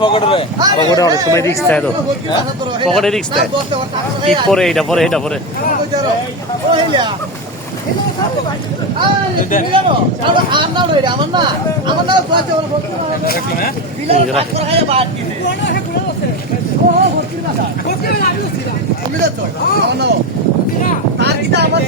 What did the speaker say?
পকেটে অনেক সময় রিক্স তো পকেটে রিক্স থাকে টিপ পরে এটা পরে এটা পরে আমার না আমার না তুমি যাচ্ছ তার কিটা আমার